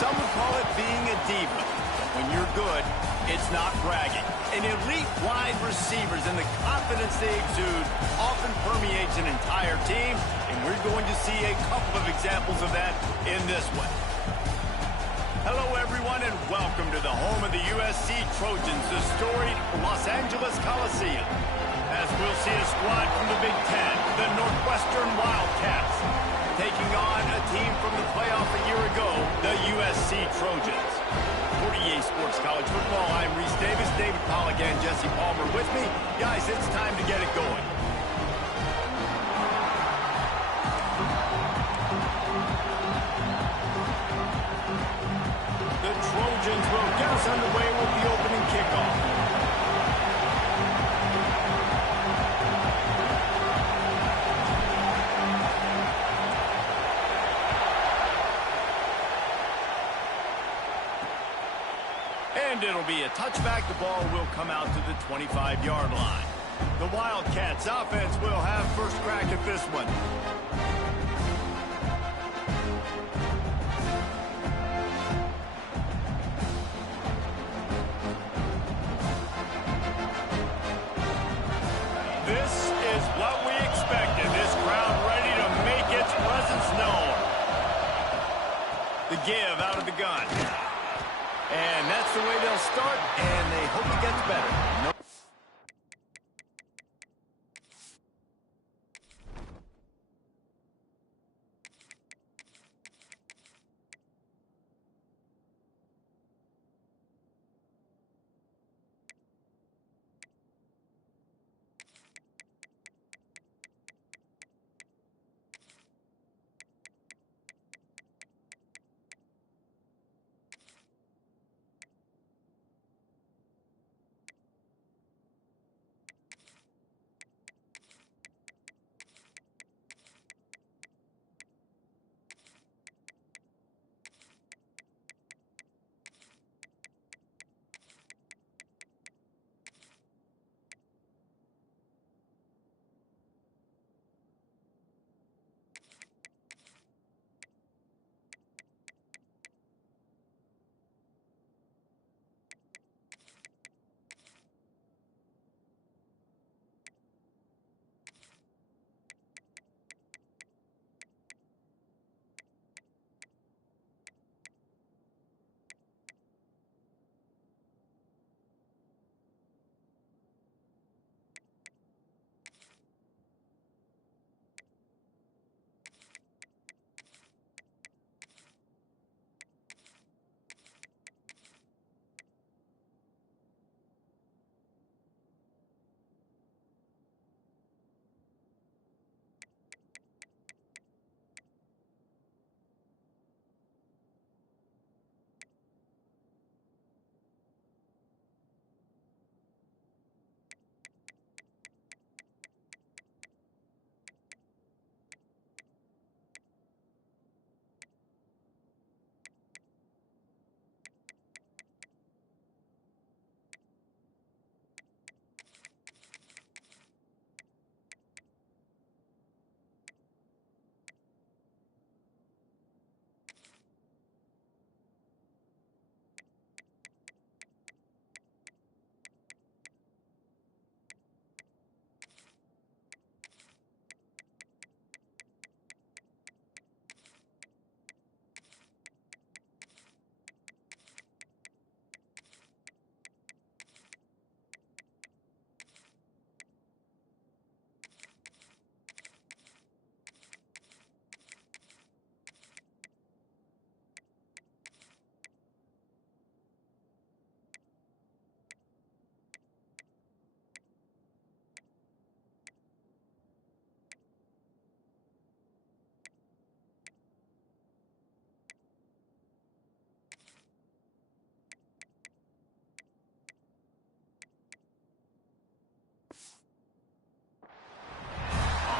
Some would call it being a diva. When you're good, it's not bragging. And elite wide receivers and the confidence they exude often permeates an entire team, and we're going to see a couple of examples of that in this one. Hello, everyone, and welcome to the home of the USC Trojans, the storied Los Angeles Coliseum. As we'll see a squad from the Big Ten, the Northwestern Wildcats, taking on a team from the playoff a year ago, the USC Trojans. For EA Sports College Football, I'm Reese Davis, David Pollack, and Jesse Palmer with me. Guys, it's time to get it going. The Trojans will get us underway with the opening kickoff. And it'll be a touchback. The ball will come out to the 25-yard line. The Wildcats offense will have first crack at this one. This is what we expected. This crowd ready to make its presence known. The give out of the gun. And that's the way they'll start, and they hope it gets better. No.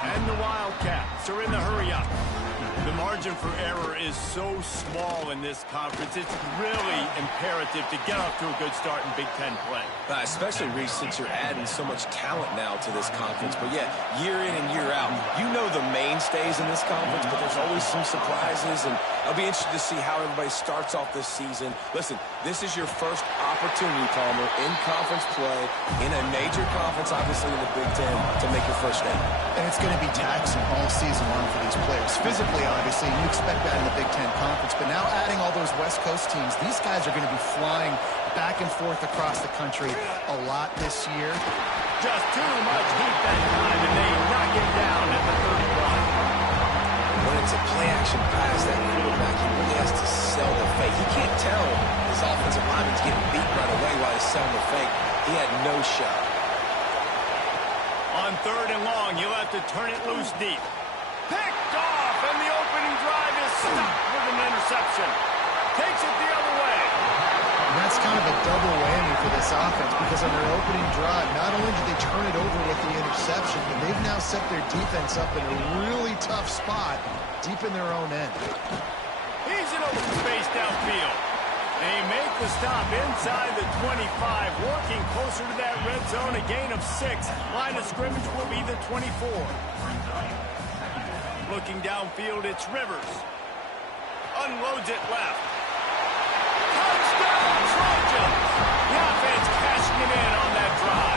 And the Wildcats are in the hurry up. The margin margin for error is so small in this conference. It's really imperative to get off to a good start in Big Ten play. Especially, Reese, since you're adding so much talent now to this conference. But, yeah, year in and year out, you know the mainstays in this conference, but there's always some surprises. And I'll be interested to see how everybody starts off this season. Listen, this is your first opportunity, Palmer, in conference play, in a major conference, obviously, in the Big Ten, to make your first name. And it's going to be taxing all season long for these players. Physically, obviously, you expect that in the Big Ten Conference. But now adding all those West Coast teams, these guys are going to be flying back and forth across the country a lot this year. Just too much heat that time, and they knock him down at the 31. When it's a play-action pass, that quarterback, he really has to sell the fake. He can't tell his offensive lineman's getting beat right away while he's selling the fake. He had no shot. On 3rd and long, you'll have to turn it loose deep. Picked off, and the opening drive is stopped with an interception. Takes it the other way. And that's kind of a double whammy for this offense, because on their opening drive, not only did they turn it over with the interception, but they've now set their defense up in a really tough spot deep in their own end. He's in open space downfield. They make the stop inside the 25, working closer to that red zone, a gain of 6. Line of scrimmage will be the 24. Looking downfield, it's Rivers. Unloads it left. Touchdown, Trojans! The offense cashing it in on that drive.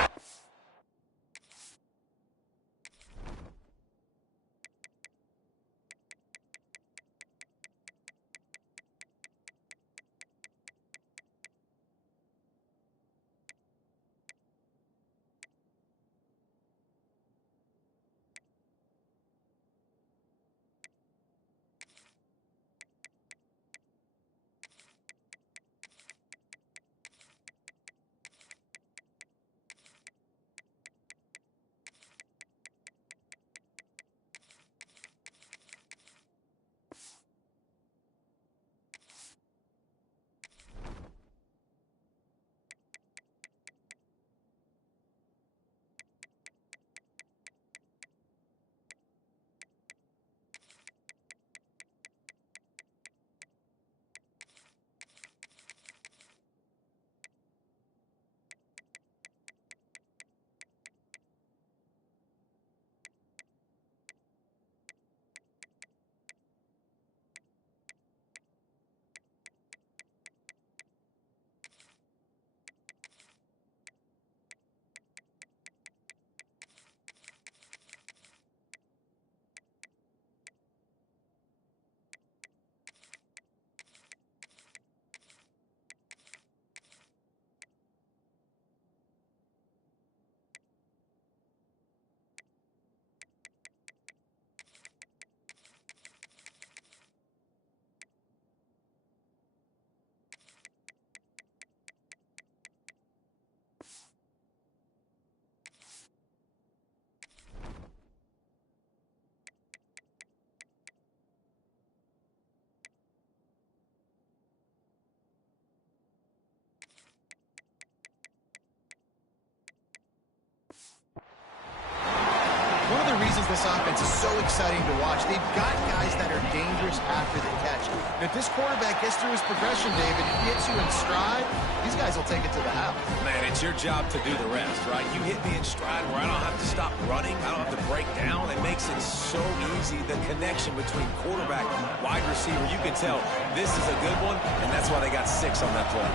One of the reasons this offense is so exciting to watch, they've got guys that are dangerous after the catch. And if this quarterback gets through his progression, David, if he hits you in stride, these guys will take it to the house. Man, it's your job to do the rest, right? You hit me in stride where I don't have to stop running. I don't have to break down. It makes it so easy. The connection between quarterback and wide receiver, you can tell this is a good one, and that's why they got 6 on that play.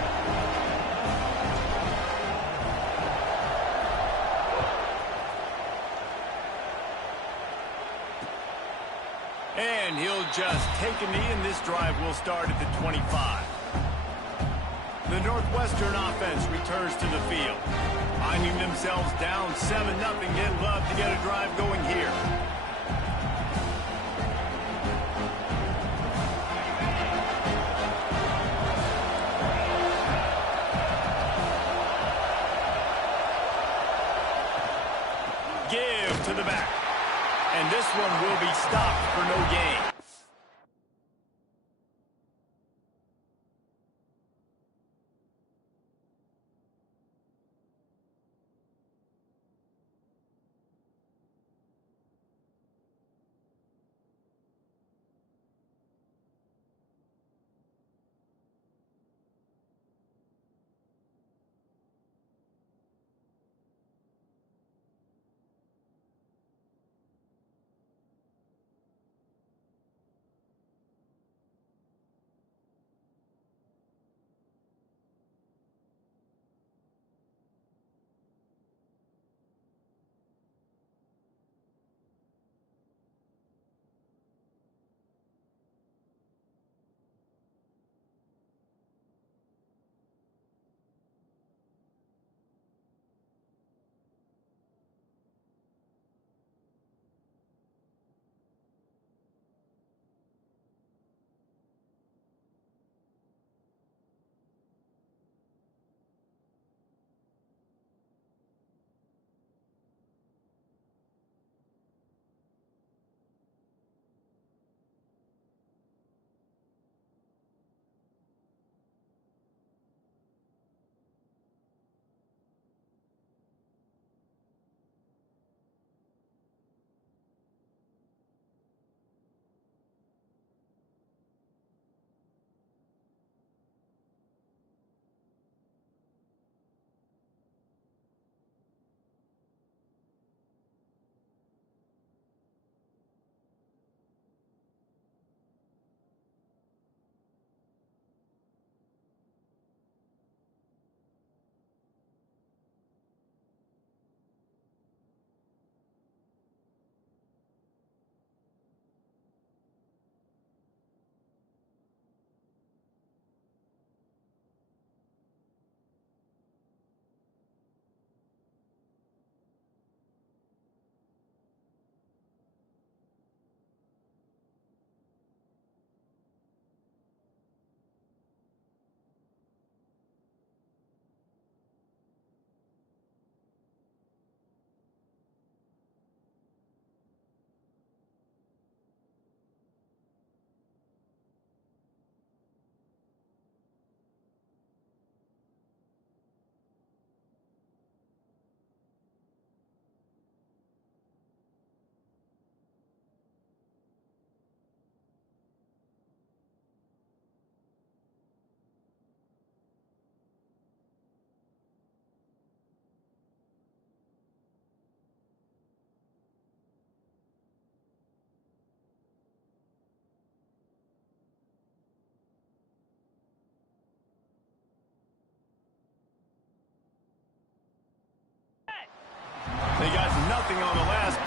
And he'll just take a knee, and this drive will start at the 25. The Northwestern offense returns to the field. Finding themselves down 7-0, they'd love to get a drive going here. Give to the back. And this one will be stopped for no gain.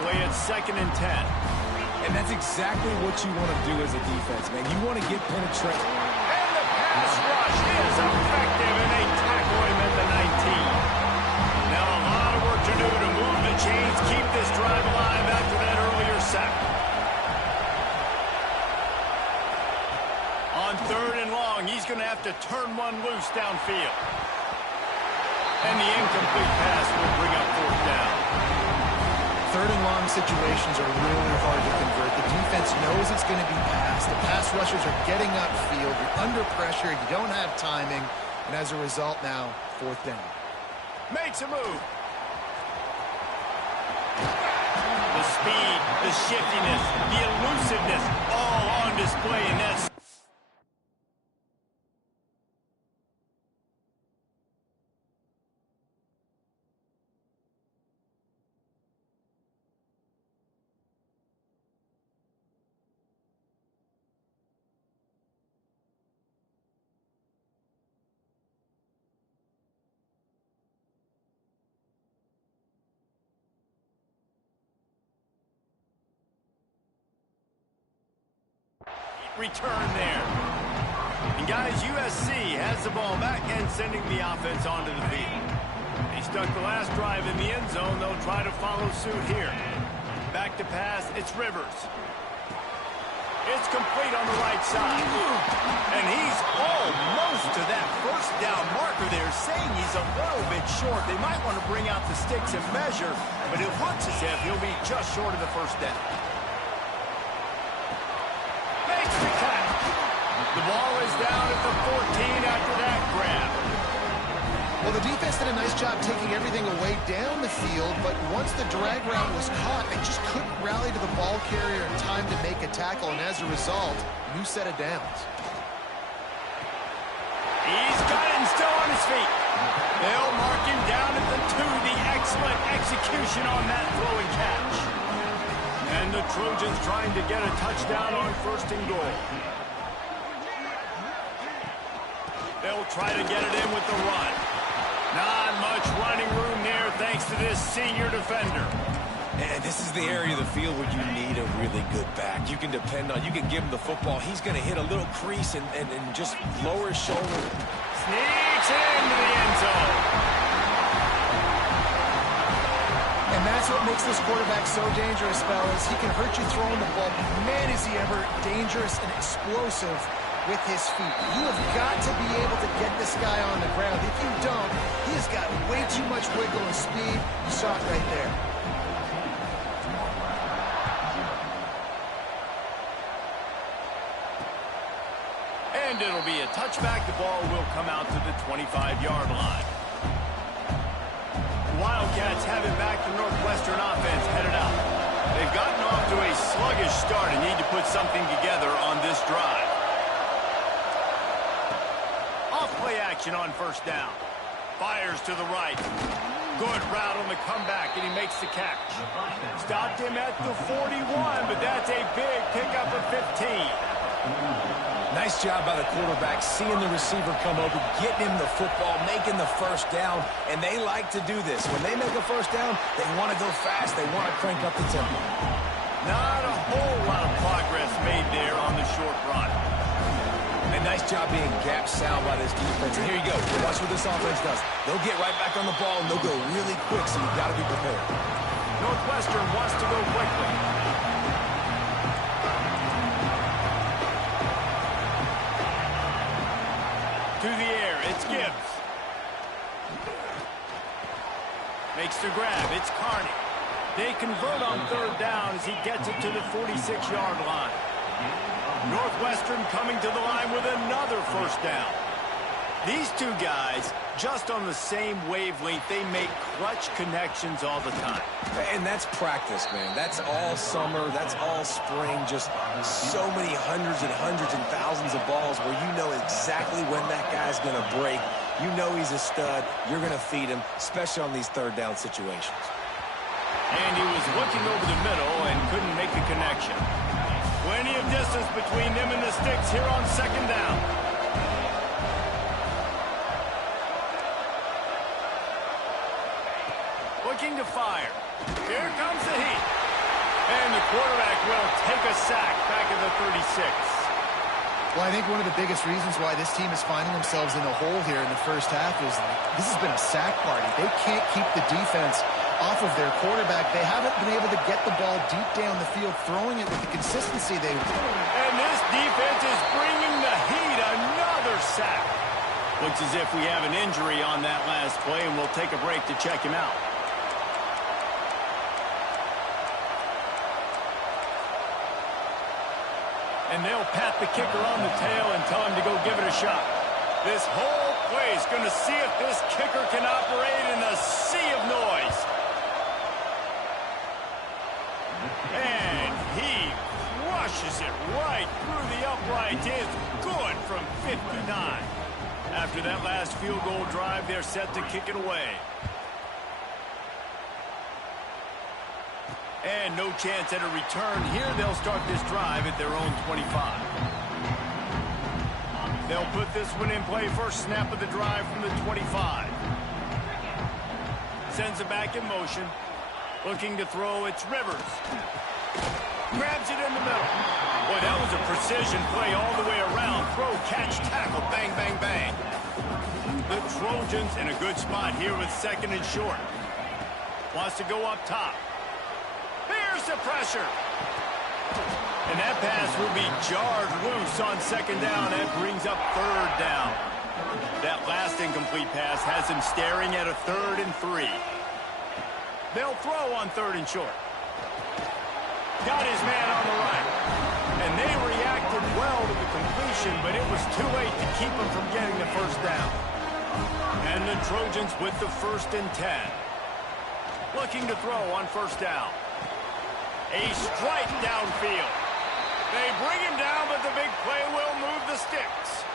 quickly at 2nd and 10. And that's exactly what you want to do as a defense, man. You want to get penetration. And the pass rush is effective, and they tackle him at the 19. Now a lot of work to do to move the chains, keep this drive alive after that earlier sack. On 3rd and long, he's going to have to turn one loose downfield. And the incomplete pass will bring up 4th down. 3rd and long situations are really hard to convert. The defense knows it's going to be passed. The pass rushers are getting upfield. You're under pressure. You don't have timing. And as a result now, 4th down. Makes a move. The speed, the shiftiness, the elusiveness, all on display in that. Return there. And guys, USC has the ball back and sending the offense onto the field. They stuck the last drive in the end zone. They'll try to follow suit here. Back to pass. It's Rivers. It's complete on the right side. And he's almost to that 1st down marker there, saying he's a little bit short. They might want to bring out the sticks and measure, but it looks as if he'll be just short of the 1st down. The ball is down at the 14 after that grab. Well, the defense did a nice job taking everything away down the field, but once the drag route was caught, they just couldn't rally to the ball carrier in time to make a tackle, and as a result, new set of downs. He's got it and still on his feet. They'll mark him down at the 2. The excellent execution on that throw and catch. And the Trojans trying to get a touchdown on 1st and goal. They'll try to get it in with the run. Not much running room there thanks to this senior defender. And this is the area of the field where you need a really good back. You can depend on, you can give him the football. He's going to hit a little crease and just lower his shoulder. Sneaks into the end zone. And that's what makes this quarterback so dangerous, fellas. He can hurt you throwing the ball. Man, is he ever dangerous and explosive with his feet. You have got to be able to get this guy on the ground. If you don't, he has got way too much wiggle and speed. You saw it right there. And it'll be a touchback. The ball will come out to the 25-yard line. The Wildcats have it back. The Northwestern offense headed out. They've gotten off to a sluggish start and need to put something together on this drive. Play action on 1st down. Fires to the right. Good route on the comeback, and he makes the catch. Stopped him at the 41, but that's a big pickup of 15. Nice job by the quarterback, seeing the receiver come over, getting him the football, making the 1st down, and they like to do this. When they make a 1st down, they want to go fast. They want to crank up the tempo. Not a whole lot of progress made there on the short run. A nice job being gap sound by this defense. And here you go. Watch what this offense does. They'll get right back on the ball, and they'll go really quick, so you've got to be prepared. Northwestern wants to go quickly. To the air, it's Gibbs. Makes the grab, it's Carney. They convert on 3rd down as he gets it to the 46-yard line. Northwestern coming to the line with another 1st down. These two guys, just on the same wavelength, they make clutch connections all the time. And that's practice, man. That's all summer. That's all spring. Just so many hundreds and thousands of balls where you know exactly when that guy's going to break. You know he's a stud. You're going to feed him, especially on these 3rd down situations. And he was looking over the middle and couldn't make a connection. Plenty of distance between them and the sticks here on 2nd down. Looking to fire. Here comes the heat. And the quarterback will take a sack back at the 36. Well, I think one of the biggest reasons why this team is finding themselves in a hole here in the first half is this has been a sack party. They can't keep the defense off of their quarterback. They haven't been able to get the ball deep down the field, throwing it with the consistency they want. And this defense is bringing the heat. Another sack. Looks as if we have an injury on that last play, and we'll take a break to check him out. And they'll pat the kicker on the tail and tell him to go give it a shot. This whole play is going to see if this kicker can operate in a sea of noise. And he rushes it right through the upright. It's good from 59. After that last field goal drive, they're set to kick it away. And no chance at a return here. They'll start this drive at their own 25. They'll put this one in play. First snap of the drive from the 25. Sends it back in motion. Looking to throw, it's Rivers. Grabs it in the middle. Boy, that was a precision play all the way around. Throw, catch, tackle, bang, bang, bang. The Trojans in a good spot here with second and short. Wants to go up top. Here's the pressure. And that pass will be jarred loose on second down. That brings up third down. That last incomplete pass has him staring at a 3rd and 3. They'll throw on 3rd and short. Got his man on the right. And they reacted well to the completion, but it was too late to keep him from getting the first down. And the Trojans with the 1st and 10. Looking to throw on first down. A strike downfield. They bring him down, but the big play will move the sticks.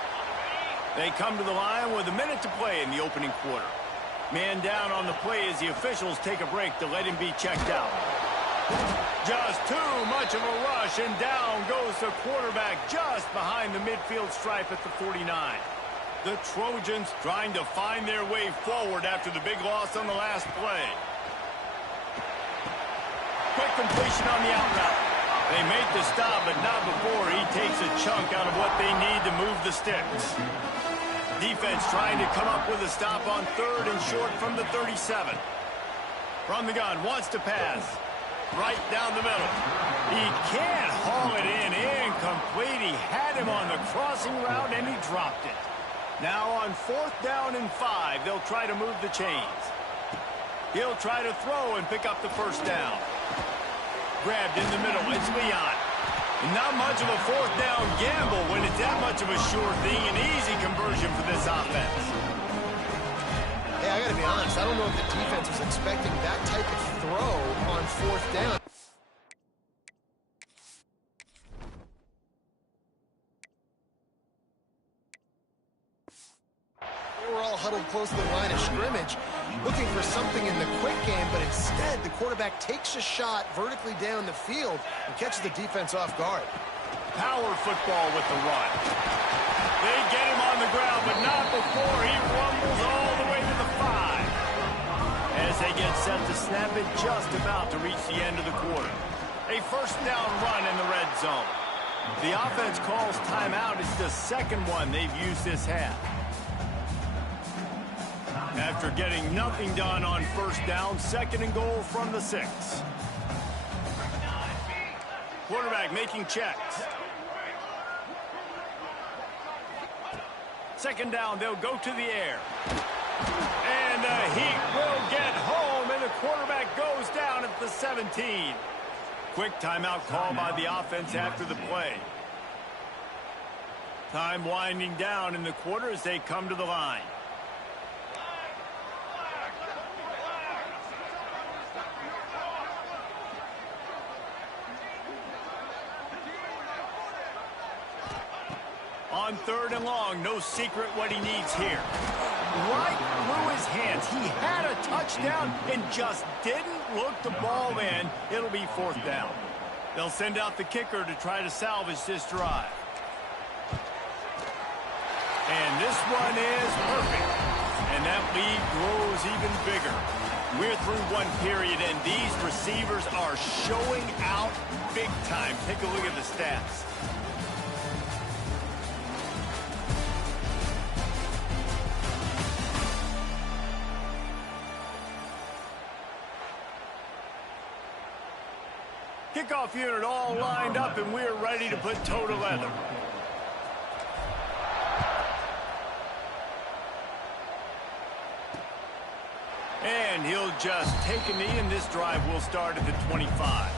They come to the line with a minute to play in the opening quarter. Man down on the play as the officials take a break to let him be checked out. Just too much of a rush, and down goes the quarterback just behind the midfield stripe at the 49. The Trojans trying to find their way forward after the big loss on the last play. Quick completion on the out route. They make the stop, but not before he takes a chunk out of what they need to move the sticks. Defense trying to come up with a stop on 3rd and short from the 37. From the gun, wants to pass. Right down the middle. He can't haul it in. Incomplete. He had him on the crossing route, and he dropped it. Now on 4th down and 5, they'll try to move the chains. He'll try to throw and pick up the first down. Grabbed in the middle. It's Leon. And not much of a 4th down gamble when it's that much of a sure thing. An easy conversion for this offense. Hey, I got to be honest. I don't know if the defense was expecting that type of throw on 4th down. They were all huddled close to the line of scrimmage, looking for something in the quick game, but instead the quarterback takes a shot vertically down the field and catches the defense off guard. Power football with the run. They get him on the ground, but not before he rumbles all the way to the 5. As they get set to snap it, just about to reach the end of the quarter. A first down run in the red zone. The offense calls timeout. It's the second one they've used this half. After getting nothing done on first down, 2nd and goal from the 6. Quarterback making checks. 2nd down, they'll go to the air. And the Heat will get home, and the quarterback goes down at the 17. Quick timeout call by the offense after the play. Time winding down in the quarter as they come to the line. On 3rd and long, no secret what he needs here. Right through his hands. He had a touchdown and just didn't look the ball in. It'll be 4th down. They'll send out the kicker to try to salvage this drive. And this one is perfect. And that lead grows even bigger. We're through one period, and these receivers are showing out big time. Take a look at the stats. Kickoff unit all lined up, and we're ready to put toe to leather. And he'll just take a knee, and this drive will start at the 25.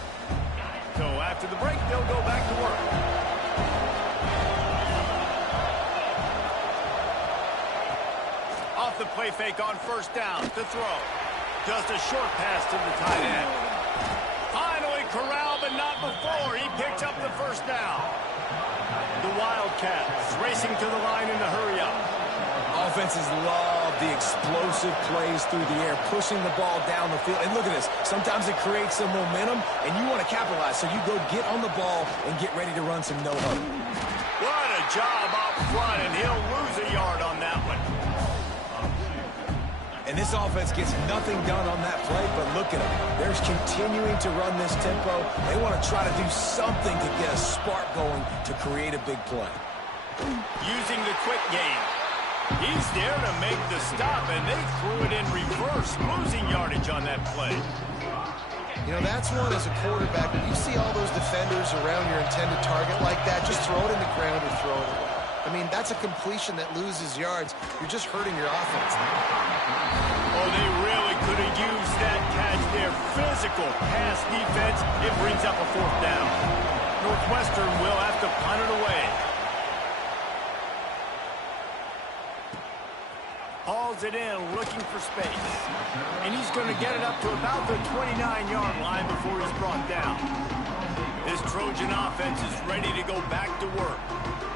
So after the break, they'll go back to work. Off the play fake on first down to throw. Just a short pass to the tight end. Finally corralled, but not before. He picks up the first down. The Wildcats racing to the line in the hurry-up. Offenses love the explosive plays through the air, pushing the ball down the field. And look at this. Sometimes it creates some momentum, and you want to capitalize. So you go get on the ball and get ready to run some no-huddle. What a job up front, and he'll lose a yard on that one. And this offense gets nothing done on that play, but look at them. They're continuing to run this tempo. They want to try to do something to get a spark going to create a big play. Using the quick game. He's there to make the stop, and they threw it in reverse, losing yardage on that play. You know, that's one as a quarterback. When you see all those defenders around your intended target like that, just throw it in the ground or throw it away. I mean, that's a completion that loses yards. You're just hurting your offense. Oh, they really could have used that catch there. Physical pass defense. It brings up a fourth down. Northwestern will have to punt it away. Hauls it in, looking for space. And he's going to get it up to about the 29-yard line before he's brought down. This Trojan offense is ready to go back to work.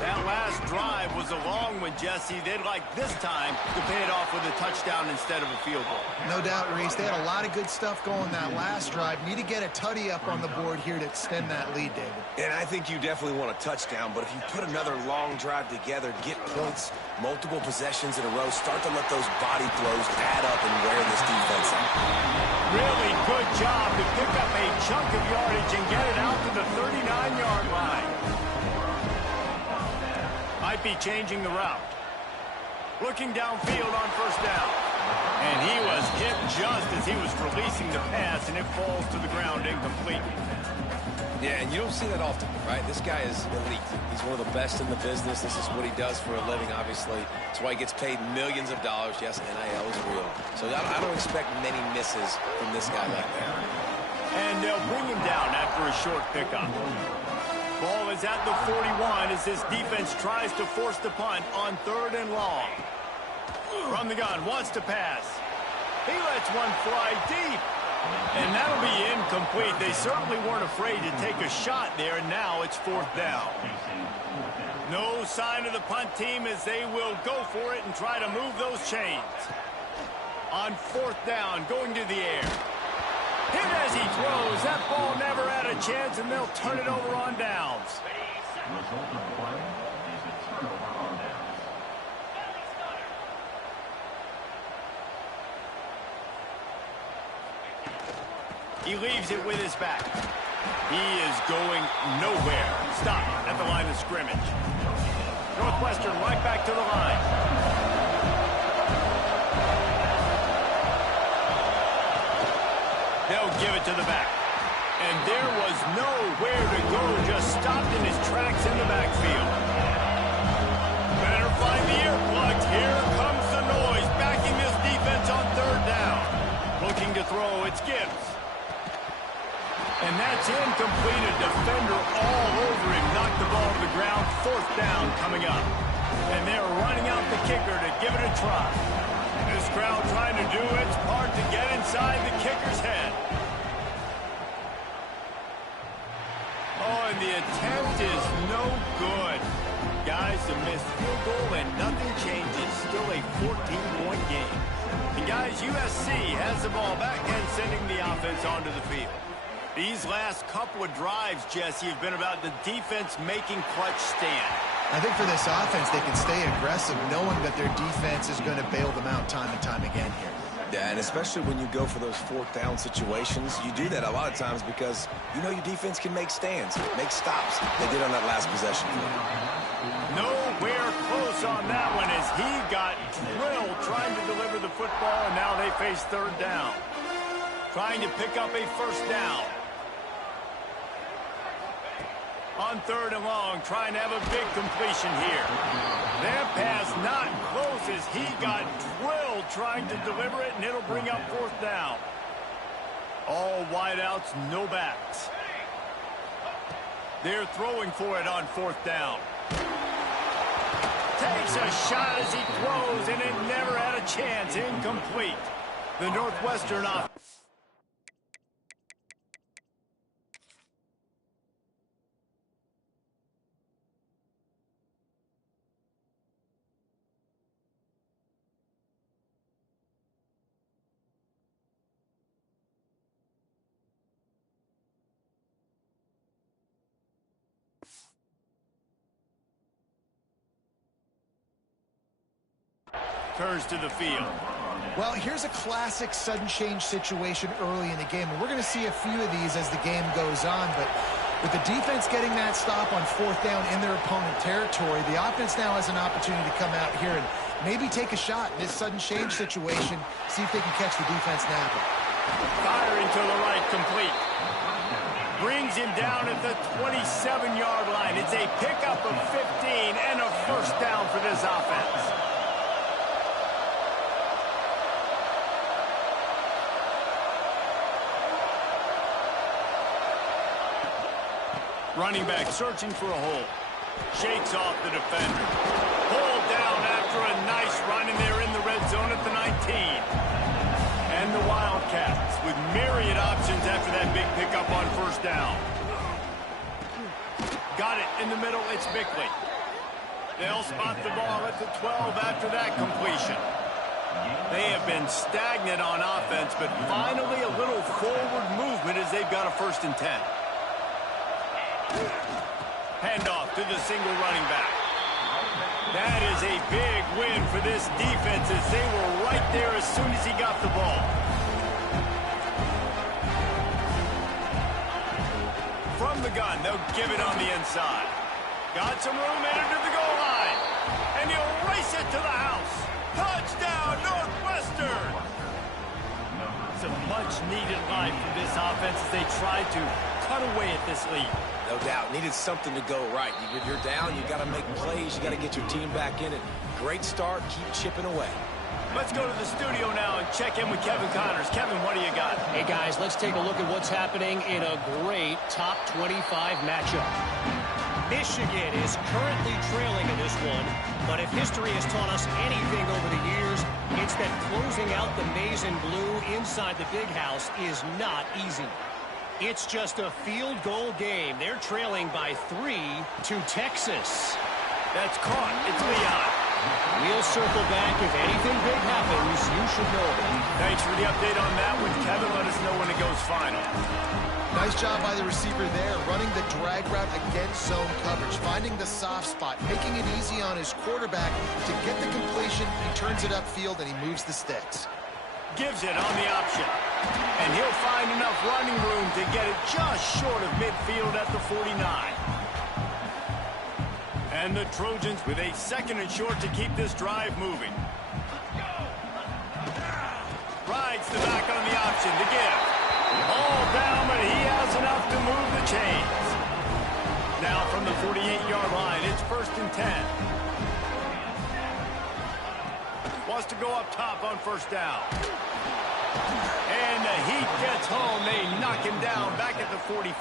That last drive was a long one, Jesse. They'd like this time to pay it off with a touchdown instead of a field goal. No doubt, Reese. They had a lot of good stuff going that last drive. Need to get a tutty up on the board here to extend that lead, David. And I think you definitely want a touchdown, but if you put another long drive together, get points, multiple possessions in a row, start to let those body blows add up and wear this defense out. Really good job to pick up a chunk of yardage and get it out to the 39-yard line. Might be changing the route. Looking downfield on first down. And he was hit just as he was releasing the pass, and it falls to the ground incomplete. Yeah, and you don't see that often, right? This guy is elite. He's one of the best in the business. This is what he does for a living, obviously. That's why he gets paid millions of dollars. Yes, NIL is real. So I don't expect many misses from this guy like that. And they'll bring him down after a short pickup. Ball is at the 41 as this defense tries to force the punt on 3rd and long. From the gun, wants to pass. He lets one fly deep. And that'll be incomplete. They certainly weren't afraid to take a shot there, and now it's 4th down. No sign of the punt team as they will go for it and try to move those chains. On 4th down, going to the air. Hit as he throws. That ball never had a chance, and they'll turn it over on downs. He leaves it with his back. He is going nowhere. Stop at the line of scrimmage. Northwestern right back to the line. They'll give it to the back. And there was nowhere to go, just stopped in his tracks in the backfield. Better find the earplugs. Here comes the noise, backing this defense on 3rd down. Looking to throw, it's Gibbs. And that's incomplete. A defender all over him. Knocked the ball to the ground. 4th down coming up. And they're running out the kicker to give it a try. This crowd trying to do its part to get inside the kicker's head. Oh, and the attempt is no good. Guys, a missed field goal and nothing changes. Still a 14-point game. And guys, USC has the ball back and sending the offense onto the field. These last couple of drives, Jesse, have been about the defense making clutch stand. I think for this offense, they can stay aggressive knowing that their defense is going to bail them out time and time again here. Yeah, and especially when you go for those fourth down situations, you do that a lot of times because you know your defense can make stands, make stops. They did on that last possession. Nowhere close on that one as he got drilled trying to deliver the football, and now they face third down. Trying to pick up a first down. On third and long, trying to have a big completion here. That pass not close as he got drilled trying to deliver it, and it'll bring up fourth down. All wideouts, no backs. They're throwing for it on fourth down. Takes a shot as he throws, and it never had a chance. Incomplete. The Northwestern offense. Turns to the field. Well, here's a classic sudden change situation early in the game, and we're going to see a few of these as the game goes on, but with the defense getting that stop on fourth down in their opponent territory, the offense now has an opportunity to come out here and maybe take a shot in this sudden change situation, see if they can catch the defense napping. Firing to the right, complete. Brings him down at the 27-yard line. It's a pickup of 15 and a first down for this offense. Running back searching for a hole. Shakes off the defender. Pulled down after a nice run, and they're in the red zone at the 19. And the Wildcats with myriad options after that big pickup on first down. Got it in the middle. It's Bickley. They'll spot the ball at the 12 after that completion. They have been stagnant on offense, but finally a little forward movement as they've got a 1st and 10. Handoff to the single running back. That is a big win for this defense as they were right there as soon as he got the ball. From the gun, they'll give it on the inside. Got some room headed to the goal line. And he'll race it to the house. Touchdown, Northwestern! Some much-needed life from this offense as they try to cut away at this lead. No doubt. Needed something to go right. You're down. You got to make plays. You got to get your team back in it. Great start. Keep chipping away. Let's go to the studio now and check in with Kevin Connors. Kevin, what do you got? Hey, guys, let's take a look at what's happening in a great top 25 matchup. Michigan is currently trailing in this one, but if history has taught us anything over the years, it's that closing out the maize and blue inside the big house is not easy. It's just a field goal game. They're trailing by 3 to Texas. That's caught. It's Leon. We'll circle back. If anything big happens, you should know it. Thanks for the update on that one, Kevin. Let us know when it goes final. Nice job by the receiver there, running the drag route against zone coverage, finding the soft spot, making it easy on his quarterback to get the completion. He turns it upfield, and he moves the sticks. Gives it on the option. And he'll find enough running room to get it just short of midfield at the 49. And the Trojans with a 2nd and short to keep this drive moving. Rides the back on the option to give. All down, but he has enough to move the chains. Now from the 48-yard line, it's 1st and 10. Wants to go up top on first down. And the Heat gets home. They knock him down back at the 45.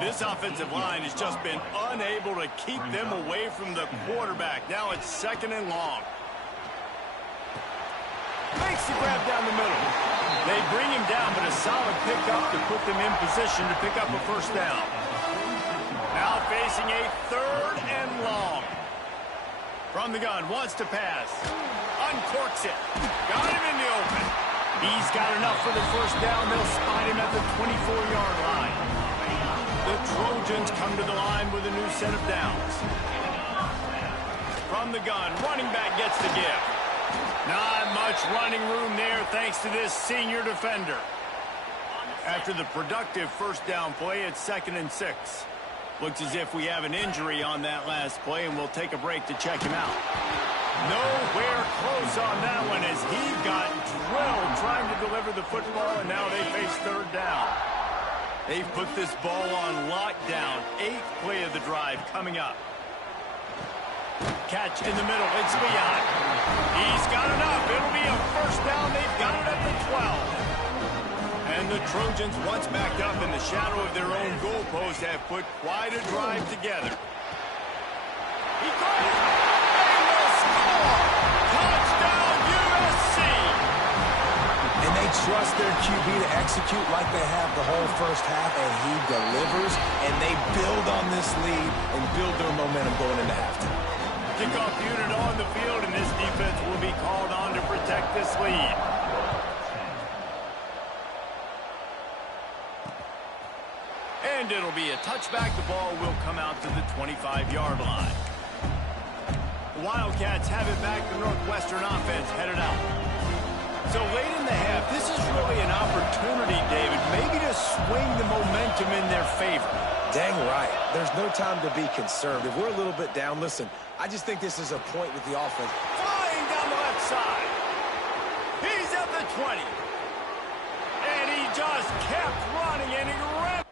This offensive line has just been unable to keep them away from the quarterback. Now it's 2nd and long. Makes the grab down the middle. They bring him down, but a solid pickup to put them in position to pick up a first down. Now facing a 3rd and long. From the gun, wants to pass. Uncorks it. Got him in the open. He's got enough for the first down. They'll spot him at the 24-yard line. The Trojans come to the line with a new set of downs. From the gun, running back gets the give. Not much running room there thanks to this senior defender. After the productive first down play, it's 2nd and 6. Looks as if we have an injury on that last play, and we'll take a break to check him out. Nowhere close on that one as he got drilled trying to deliver the football, and now they face 3rd down. They've put this ball on lockdown. 8th play of the drive coming up. Catch in the middle. It's Leon. He's got enough. It'll be a first down. They've got it at the 12. And the Trojans, once backed up in the shadow of their own goalpost, have put quite a drive together. He got it. They will score. Touchdown, USC. And they trust their QB to execute like they have the whole first half, and he delivers, and they build on this lead and build their momentum going into halftime. Kickoff unit on the field, and this defense will be called on to protect this lead. And it'll be a touchback. The ball will come out to the 25-yard line. The Wildcats have it back. The Northwestern offense headed out. So late in the half, this is really an opportunity, David, maybe to swing the momentum in their favor. Dang right. There's no time to be concerned. If we're a little bit down, listen, I just think this is a point with the offense. Flying down the left side. He's at the 20. And he just kept running, and he ran.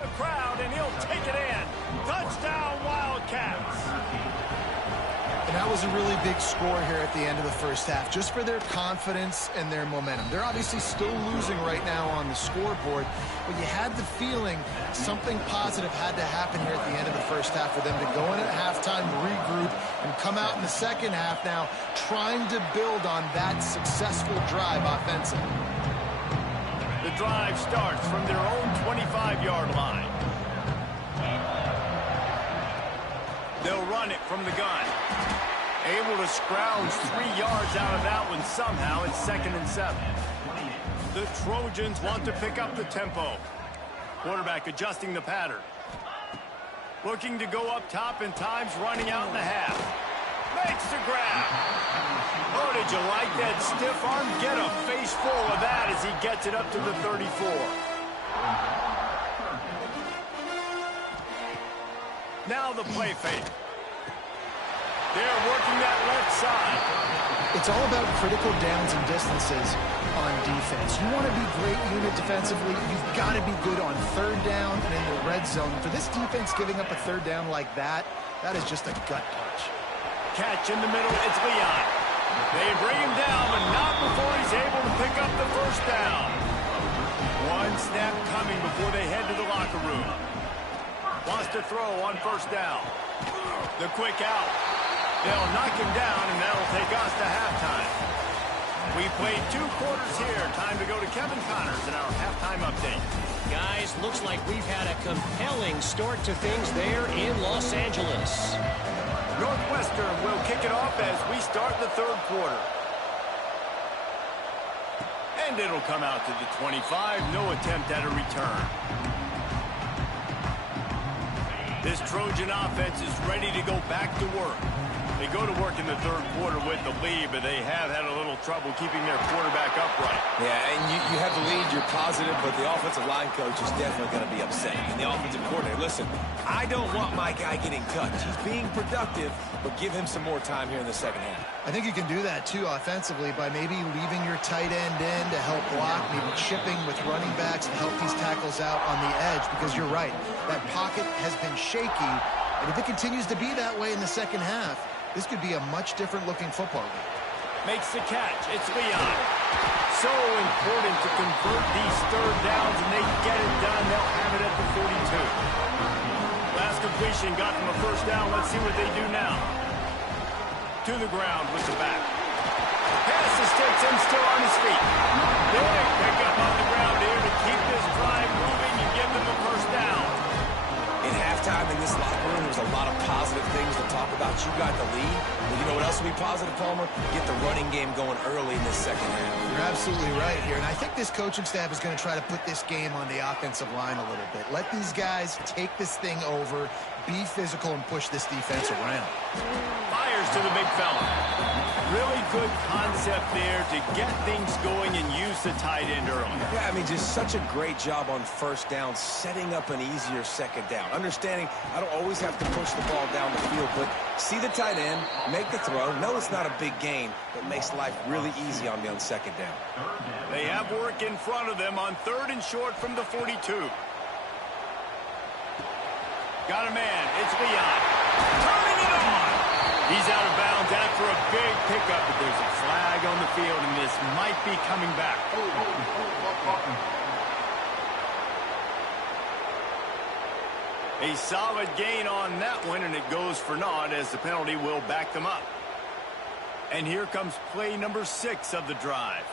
The crowd, and he'll take it in. Touchdown, Wildcats. And that was a really big score here at the end of the first half, just for their confidence and their momentum. They're obviously still losing right now on the scoreboard, but you had the feeling something positive had to happen here at the end of the first half for them to go in at halftime, regroup, and come out in the second half now trying to build on that successful drive offensively. The drive starts from their own 25-yard line. They'll run it from the gun. Able to scrounge 3 yards out of that one somehow. It's 2nd and 7. The Trojans want to pick up the tempo. Quarterback adjusting the pattern. Looking to go up top, and time's running out in the half. Makes the grab. Oh, did you like that stiff arm? Get a face full of that as he gets it up to the 34. Now the play fake. They're working that left side. It's all about critical downs and distances on defense. You want to be great unit defensively, you've got to be good on 3rd down and in the red zone. For this defense giving up a 3rd down like that, that is just a gut punch. Catch in the middle, it's Leon. They bring him down, but not before he's able to pick up the first down. One snap coming before they head to the locker room. Wants to throw on first down. The quick out. They'll knock him down, and that'll take us to halftime. We played 2 quarters here. Time to go to Kevin Connors in our halftime update. Guys, looks like we've had a compelling start to things there in Los Angeles. Northwestern will kick it off as we start the 3rd quarter. And it'll come out to the 25. No attempt at a return. This Trojan offense is ready to go back to work. They go to work in the 3rd quarter with the lead, but they have had a little trouble keeping their quarterback upright. Yeah, and you have the lead, you're positive, but the offensive line coach is definitely going to be upset. And the offensive coordinator, listen, I don't want my guy getting touched. He's being productive, but give him some more time here in the second half. I think you can do that, too, offensively, by maybe leaving your tight end in to help block, maybe chipping with running backs and help these tackles out on the edge, because you're right, that pocket has been shaky, and if it continues to be that way in the second half, this could be a much different-looking football game. Makes the catch. It's Leon. So important to convert these 3rd downs, and they get it done. They'll have it at the 42. Last completion got them a first down. Let's see what they do now. To the ground with the back. Pass the sticks and still on his feet. They pick up on the ground here to keep this drive moving and give them a first down. about you got the lead. But you know what else will be positive, Palmer? Get the running game going early in this second half. You're absolutely right here, and I think this coaching staff is going to try to put this game on the offensive line a little bit. Let these guys take this thing over, be physical, and push this defense around. Fires to the big fella. Really good concept there to get things going and use the tight end early. Yeah, I mean, just such a great job on first down, setting up an easier second down. Understanding I don't always have to push the ball down the field, but see the tight end, make the throw. No, it's not a big gain, but makes life really easy on me on second down. They have work in front of them on 3rd and short from the 42. Got a man. It's Leon. Turning it on. He's out of bounds after a big pickup, but there's a flag on the field, and this might be coming back. A solid gain on that one, and it goes for naught as the penalty will back them up. And here comes play number 6 of the drive.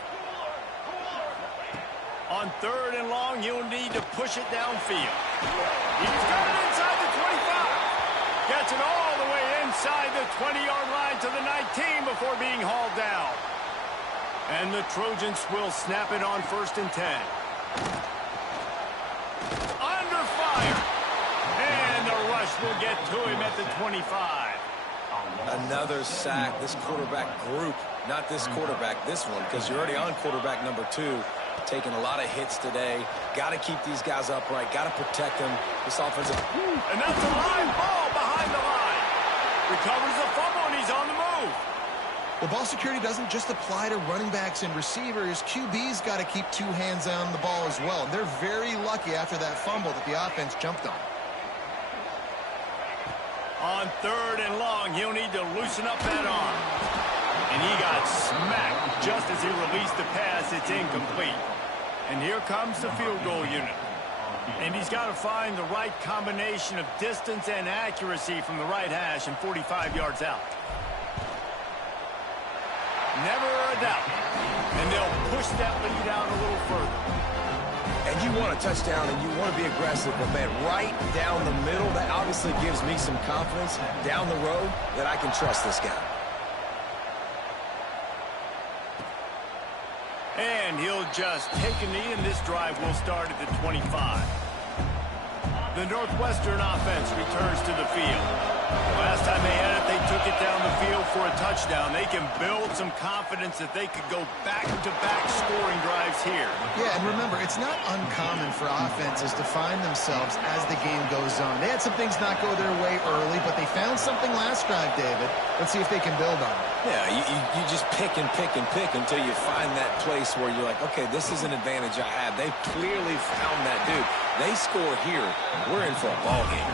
On 3rd and long, you'll need to push it downfield. He's got it inside the 25. Gets it all the way inside the 20-yard line to the 19 before being hauled down. And the Trojans will snap it on 1st and 10. Under fire. And the rush will get to him at the 25. Another sack. This quarterback group, not this quarterback, this one, because you're already on quarterback number 2. Taking a lot of hits today. Got to keep these guys upright. Got to protect them. This offensive... And that's a live ball behind the line. Recovers the fumble, and he's on the move. Well, ball security doesn't just apply to running backs and receivers. QB's got to keep 2 hands on the ball as well. And they're very lucky after that fumble that the offense jumped on. On 3rd and long, he'll need to loosen up that arm. And he got smacked just as he released the pass. It's incomplete. And here comes the field goal unit. And he's got to find the right combination of distance and accuracy from the right hash and 45 yards out. Never a doubt. And they'll push that lead out a little further. And you want a touchdown and you want to be aggressive, but man, right down the middle, that obviously gives me some confidence down the road that I can trust this guy. And he'll just take a knee, and this drive will start at the 25. The Northwestern offense returns to the field. Last time they had it, they took it down the field for a touchdown. They can build some confidence that they could go back-to-back scoring drives here. Yeah, and remember, it's not uncommon for offenses to find themselves as the game goes on. They had some things not go their way early, but they found something last drive, David. Let's see if they can build on it. Yeah, you just pick and pick and pick until you find that place where you're like, okay, this is an advantage I have. They clearly found that dude. They score here. We're in for a ball game.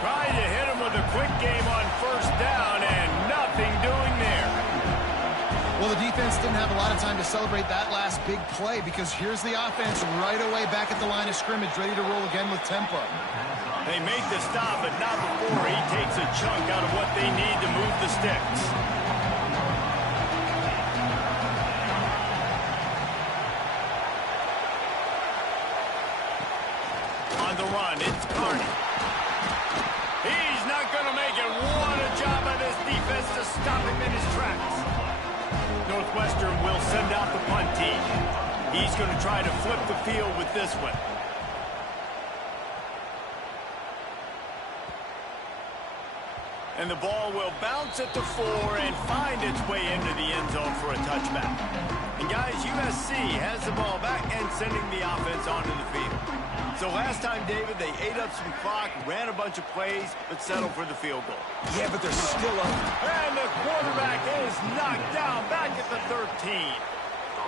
Trying to hit him with a quick game on 1st down, and nothing doing there. Well, the defense didn't have a lot of time to celebrate that last big play because here's the offense right away back at the line of scrimmage, ready to roll again with tempo. They make the stop, but not before he takes a chunk out of what they need to move the sticks. On the run, it's Carney. He's not going to make it. What a job by this defense to stop him in his tracks. Northwestern will send out the punt team. He's going to try to flip the field with this one. And the ball will bounce at the 4 and find its way into the end zone for a touchback. And guys, USC has the ball back and sending the offense onto the field. So last time, David, they ate up some clock, ran a bunch of plays, but settled for the field goal. Yeah, but they're still up. And the quarterback is knocked down back at the 13.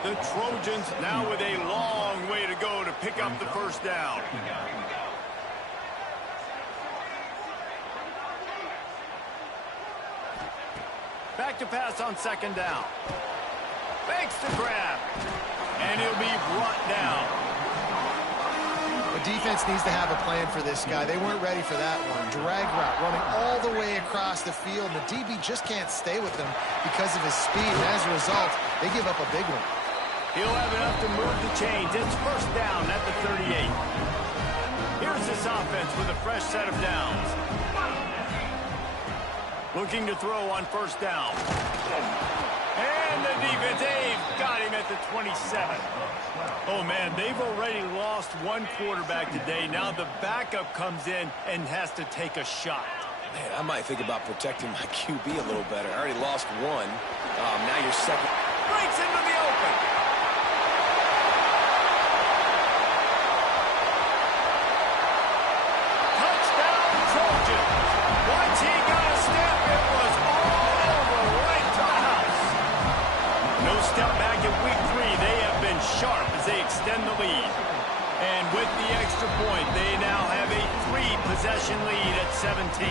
The Trojans now with a long way to go to pick up the 1st down. Back to pass on 2nd down. Makes the grab. And he'll be brought down. The defense needs to have a plan for this guy. They weren't ready for that one. Drag route running all the way across the field. The DB just can't stay with them because of his speed. And as a result, they give up a big one. He'll have enough to move the chains. It's 1st down at the 38. Here's this offense with a fresh set of downs. Looking to throw on first down. And the defense, they've got him at the 27. Oh, man, they've already lost one quarterback today. Now the backup comes in and has to take a shot. Man, I might think about protecting my QB a little better. I already lost one. Now you're second. Breaks into the open. Touchdown, Trojans. Once he got a step, it was all over right to the house. No step back in week 3. They have been sharp as they extend the lead. And with the extra point, they now have a 3-possession lead at 17.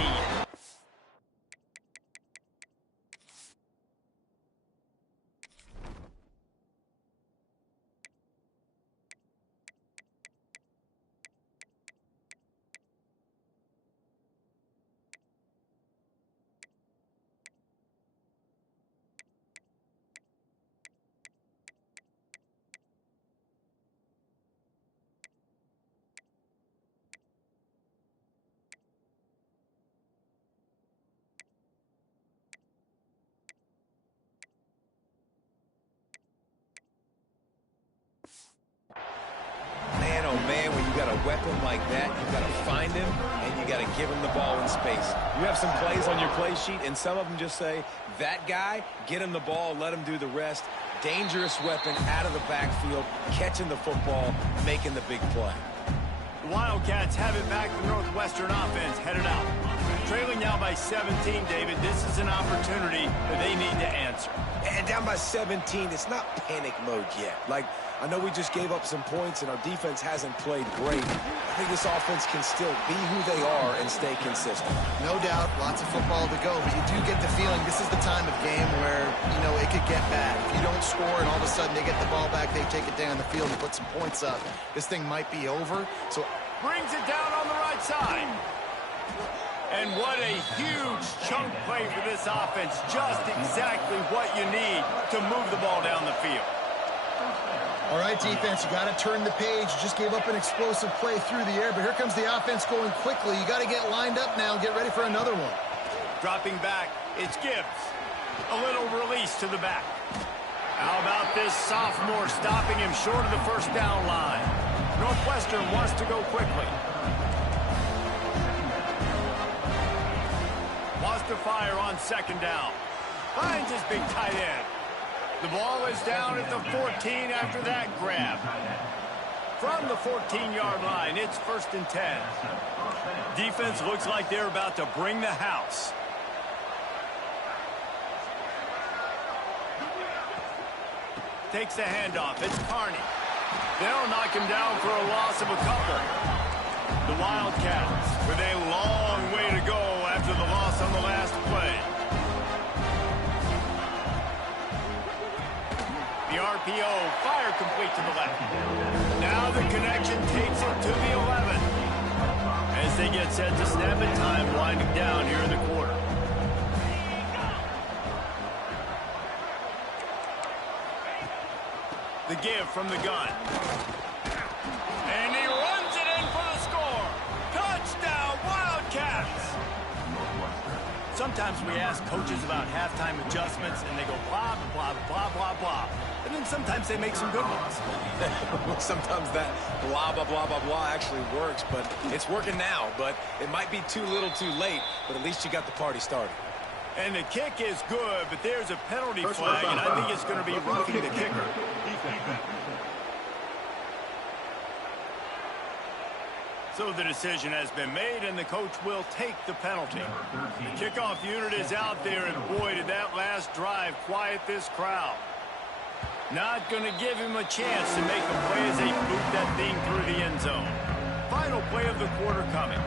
Man, oh man, when you got a weapon like that, you got to find him and you got to give him the ball in space. You have some plays on your play sheet, and some of them just say, that guy, get him the ball, let him do the rest. Dangerous weapon out of the backfield, catching the football, making the big play. The Wildcats have it back. The Northwestern offense headed out. Trailing now by 17, David. This is an opportunity that they need to answer. And down by 17, it's not panic mode yet. Like, I know we just gave up some points and our defense hasn't played great. I think this offense can still be who they are and stay consistent. No doubt, lots of football to go, but you do get the feeling this is the time of game where, it could get bad. If you don't score and all of a sudden they get the ball back, they take it down the field and put some points up, this thing might be over. So brings it down on the right side. And what a huge chunk play for this offense. Just exactly what you need to move the ball down the field. All right, defense, you got to turn the page. You just gave up an explosive play through the air, but here comes the offense going quickly. You got to get lined up now and get ready for another one. Dropping back, it's Gibbs. A little release to the back. How about this sophomore stopping him short of the first down line? Northwestern wants to go quickly. Wants to fire on second down. Finds his big tight end. The ball is down at the 14 after that grab. From the 14-yard line, it's 1st and 10. Defense looks like they're about to bring the house. Takes the handoff. It's Carney. They'll knock him down for a loss of a couple. The Wildcats with a long way to go after the loss on the last play. The RPO, fire complete to the left. Now the connection takes it to the 11. As they get set to snap it, time winding down here in the quarter. The give from the gun. And he runs it in for the score. Touchdown, Wildcats! Sometimes we ask coaches about halftime adjustments, and they go blah, blah, blah, blah, blah. And then sometimes they make some good ones. Sometimes that blah, blah, blah, blah, blah actually works, but it's working now. But it might be too little too late, but at least you got the party started. And the kick is good, but there's a penalty flag, and I think it's going to be roughing the kicker. So the decision has been made, and the coach will take the penalty. The kickoff unit is out there, and boy, did that last drive quiet this crowd. Not going to give him a chance to make a play as they boot that thing through the end zone. Final play of the quarter coming.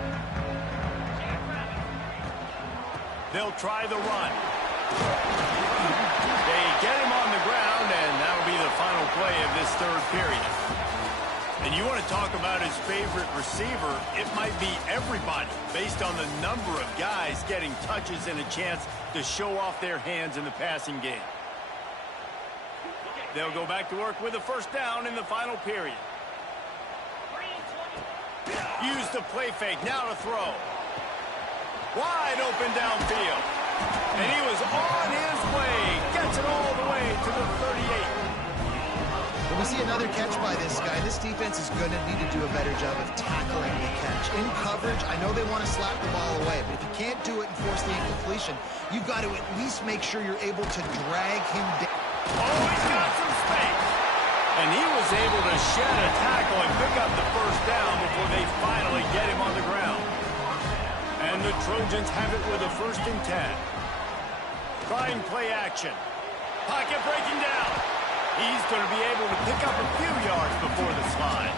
They'll try the run. They get him on the ground, and that'll be the final play of this third period. And you want to talk about his favorite receiver, it might be everybody, based on the number of guys getting touches and a chance to show off their hands in the passing game. They'll go back to work with a first down in the final period. Use the play fake, now to throw. Wide open downfield. And he was on his way. Gets it all the way to the 38. When we see another catch by this guy, this defense is going to need to do a better job of tackling the catch. In coverage, I know they want to slap the ball away, but if you can't do it and force the incompletion, you've got to at least make sure you're able to drag him down. Oh, he's got some space. And he was able to shed a tackle and pick up the first down before they finally get him on the ground. And the Trojans have it with a 1st and 10. Trying play action. Pocket breaking down. He's going to be able to pick up a few yards before the slide.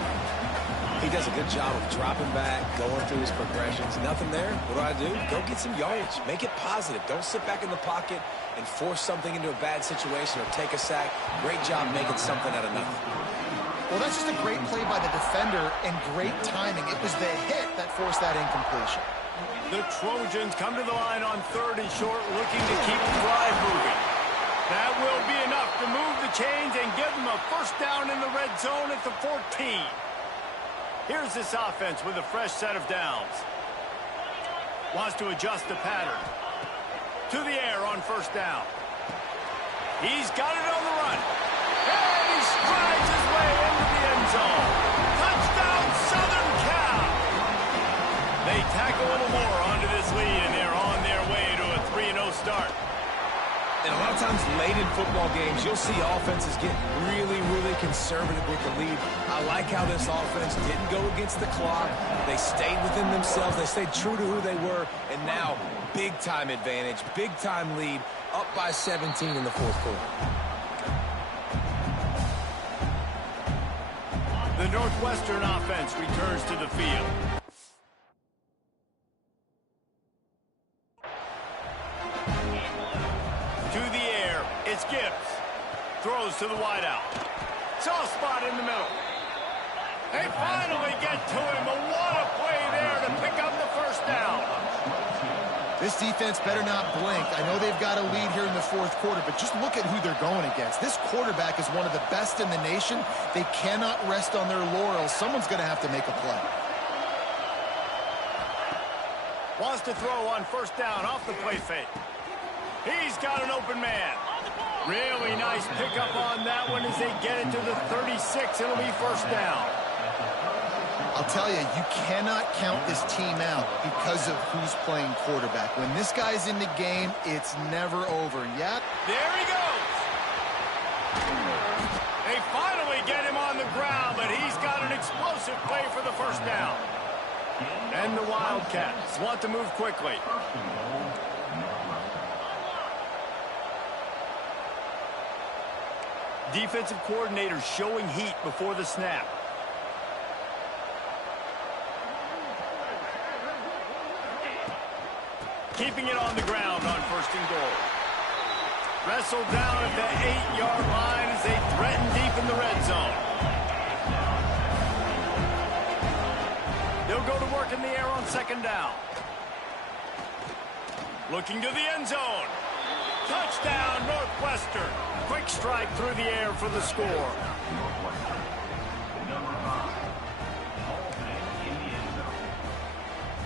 He does a good job of dropping back, going through his progressions. Nothing there. What do? Go get some yardage. Make it positive. Don't sit back in the pocket and force something into a bad situation or take a sack. Great job making something out of nothing. Well, that's just a great play by the defender and great timing. It was the hit that forced that incompletion. The Trojans come to the line on 3rd and short, looking to keep the drive moving. That will be enough to move the chains and give them a 1st down in the red zone at the 14. Here's this offense with a fresh set of downs. Wants to adjust the pattern. To the air on 1st down. He's got it on the run. And he strides his way into the end zone. Touchdown, Southern Cal! They tack a little more onto this lead, and they're on their way to a 3-0 start. And a lot of times late in football games, you'll see offenses get really, really conservative with the lead. I like how this offense didn't go against the clock. They stayed within themselves. They stayed true to who they were. And now, big-time advantage, big-time lead, up by 17 in the 4th quarter. The Northwestern offense returns to the field. To the air, it's Gibbs. Throws to the wideout. Soft spot in the middle. They finally get to him, but what a play there to pick up the 1st down. This defense better not blink. I know they've got a lead here in the 4th quarter, but just look at who they're going against. This quarterback is one of the best in the nation. They cannot rest on their laurels. Someone's going to have to make a play. Wants to throw on 1st down off the play fake. He's got an open man. Really nice pickup on that one as they get it to the 36. It'll be 1st down. I'll tell you, you cannot count this team out because of who's playing quarterback. When this guy's in the game, it's never over. Yep. There he goes. They finally get him on the ground, but he's got an explosive play for the 1st down. And the Wildcats want to move quickly. Defensive coordinator showing heat before the snap. Keeping it on the ground on 1st and goal. Wrestled down at the 8-yard line as they threaten deep in the red zone. They'll go to work in the air on 2nd down. Looking to the end zone. Touchdown, Northwestern. Quick strike through the air for the score.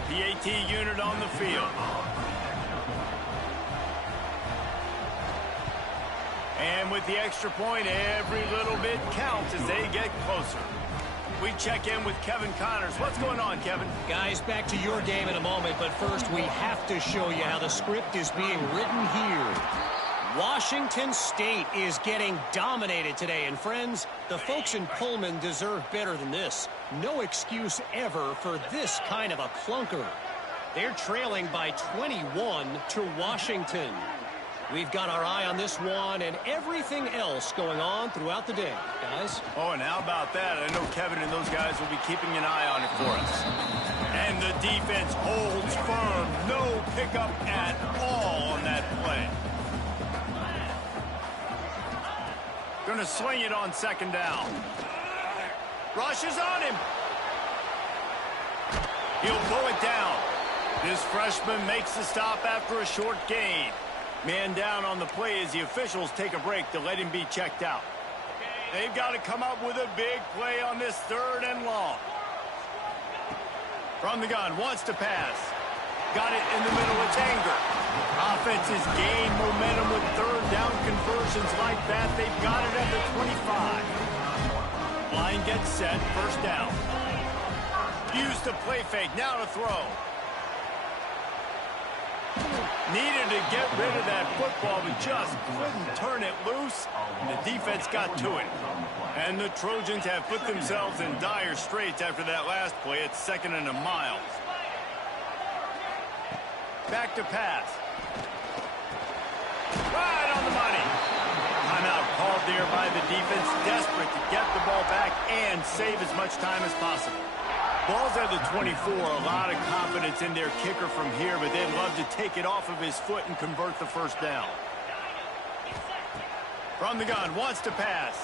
PAT unit on the field. And with the extra point, every little bit counts as they get closer. We check in with Kevin Connors. What's going on, Kevin? Guys, back to your game in a moment, but first we have to show you how the script is being written here. Washington State is getting dominated today, and friends, the folks in Pullman deserve better than this. No excuse ever for this kind of a clunker. They're trailing by 21 to Washington. We've got our eye on this one and everything else going on throughout the day, guys. Oh, and how about that? I know Kevin and those guys will be keeping an eye on it for us. And the defense holds firm. No pickup at all on that play. Gonna swing it on 2nd down. Rushes on him. He'll pull it down. This freshman makes the stop after a short gain. Man down on the play as the officials take a break to let him be checked out. They've got to come up with a big play on this 3rd and long. From the gun, wants to pass. got it in the middle. It's anger. Offenses gain momentum with third down conversions like that. They've got it at the 25. Line gets set. First down. Use the play fake. Now to throw. Needed to get rid of that football, but just couldn't turn it loose. And the defense got to it. And the Trojans have put themselves in dire straits after that last play. It's 2nd and a mile. Back to pass. Right on the money. Timeout called there by the defense, desperate to get the ball back and save as much time as possible. Ball's at the 24, a lot of confidence in their kicker from here, but they'd love to take it off of his foot and convert the first down. From the gun, wants to pass.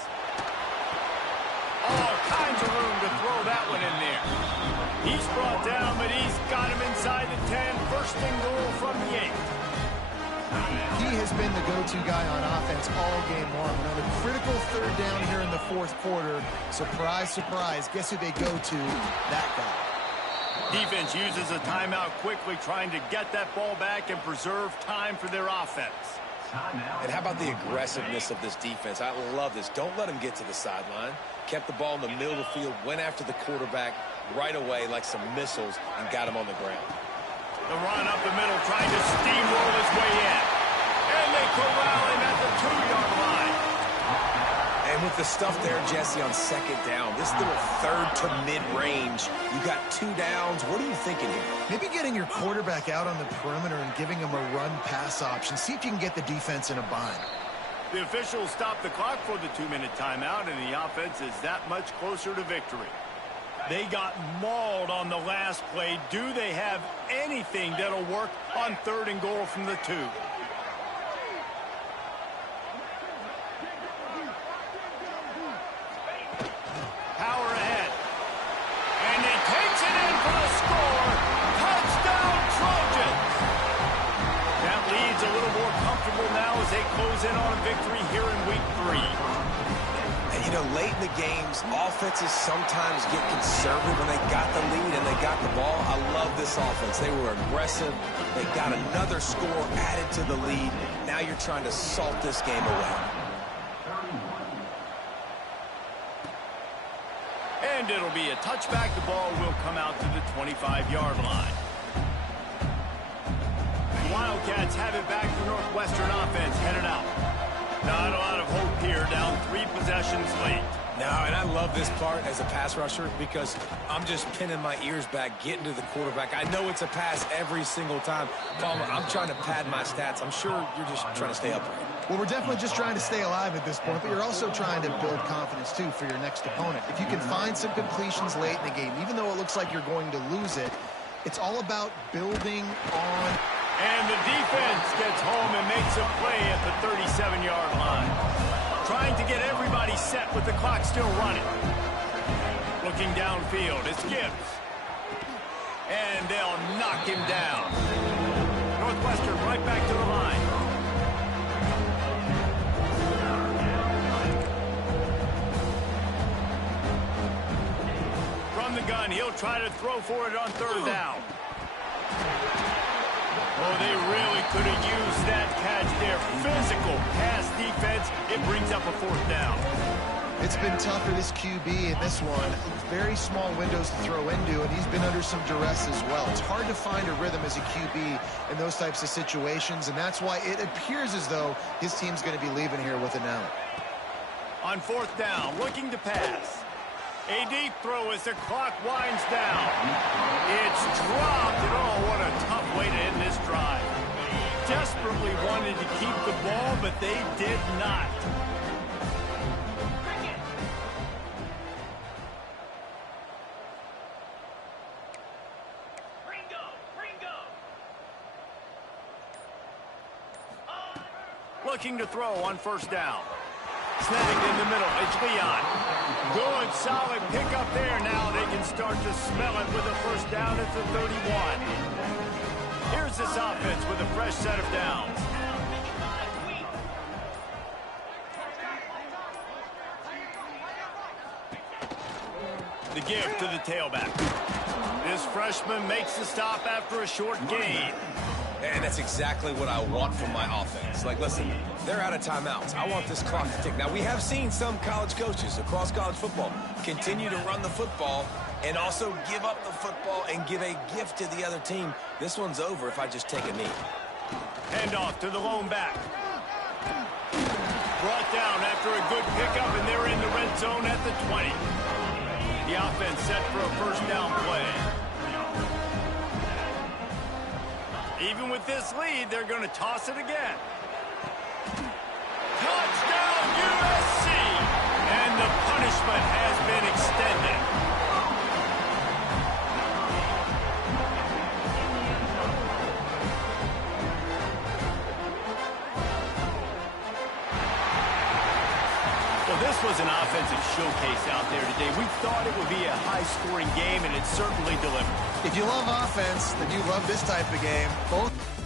All kinds of room to throw that one in there. He's brought down, but he's got him inside the 10. First and goal from the 8. He has been the go-to guy on offense all game long. On a critical third down here in the fourth quarter, surprise, surprise, guess who they go to? That guy. Defense uses a timeout quickly, trying to get that ball back and preserve time for their offense. And how about the aggressiveness of this defense? I love this. Don't let him get to the sideline. Kept the ball in the middle of the field, went after the quarterback right away like some missiles, and got him on the ground. The run up the middle, trying to steamroll his way in. And they corral him at the 2-yard line. And with the stuff there, Jesse, on second down, this little third to mid-range, you got 2 downs. What are you thinking here? Maybe getting your quarterback out on the perimeter and giving him a run-pass option. See if you can get the defense in a bind. The officials stop the clock for the 2-minute timeout, and the offense is that much closer to victory. They got mauled on the last play. Do they have anything that'll work on 3rd and goal from the 2? Power ahead. And he takes it in for the score. Touchdown, Trojans. That lead's a little more comfortable now as they close in on a victory here in week 3. And, you know, late in the games, offenses sometimes get conservative when they got the lead and they got the ball. I love this offense. They were aggressive. They got another score added to the lead. Now you're trying to salt this game away. And it'll be a touchback. The ball will come out to the 25-yard line. The Wildcats have it back. The Northwestern offense headed out. Not a lot of hope here, down 3 possessions late. No, and I love this part as a pass rusher because I'm just pinning my ears back, getting to the quarterback. I know it's a pass every single time. Palmer, I'm trying to pad my stats. I'm sure you're just trying to stay upright. Well, we're definitely just trying to stay alive at this point, but you're also trying to build confidence, too, for your next opponent. If you can find some completions late in the game, even though it looks like you're going to lose it, it's all about building on. And the defense gets home and makes a play at the 37-yard line. Trying to get everybody set with the clock still running. Looking downfield, it's Gibbs. And they'll knock him down. Northwestern right back to the line. From the gun, he'll try to throw for it on 3rd down. Oh, they really could have used that catch there. Physical pass defense. It brings up a 4th down. It's been tough for this QB in this one. Very small windows to throw into, and he's been under some duress as well. It's hard to find a rhythm as a QB in those types of situations, and that's why it appears as though his team's going to be leaving here with an out. On 4th down, looking to pass. A deep throw as the clock winds down. It's dropped, and oh, what a tough way to end this drive. Desperately wanted to keep the ball, but they did not. Looking to throw on 1st down. Snagged in the middle. It's Leon. Good, solid pickup there. Now they can start to smell it with a 1st down at the 31. Here's this offense with a fresh set of downs. The give to the tailback. This freshman makes the stop after a short gain. And that's exactly what I want from my offense. Like, listen, they're out of timeouts. I want this clock to tick. Now, we have seen some college coaches across college football continue to run the football and also give up the football and give a gift to the other team. This one's over if I just take a knee. Handoff to the lone back. Brought down after a good pickup, and they're in the red zone at the 20. The offense set for a first down play. Even with this lead, they're going to toss it again. Touchdown, USC! And the punishment has been extended. Well, this was an offensive showcase out there today. We thought it would be a high-scoring game, and it certainly delivered. If you love offense, then you love this type of game. Both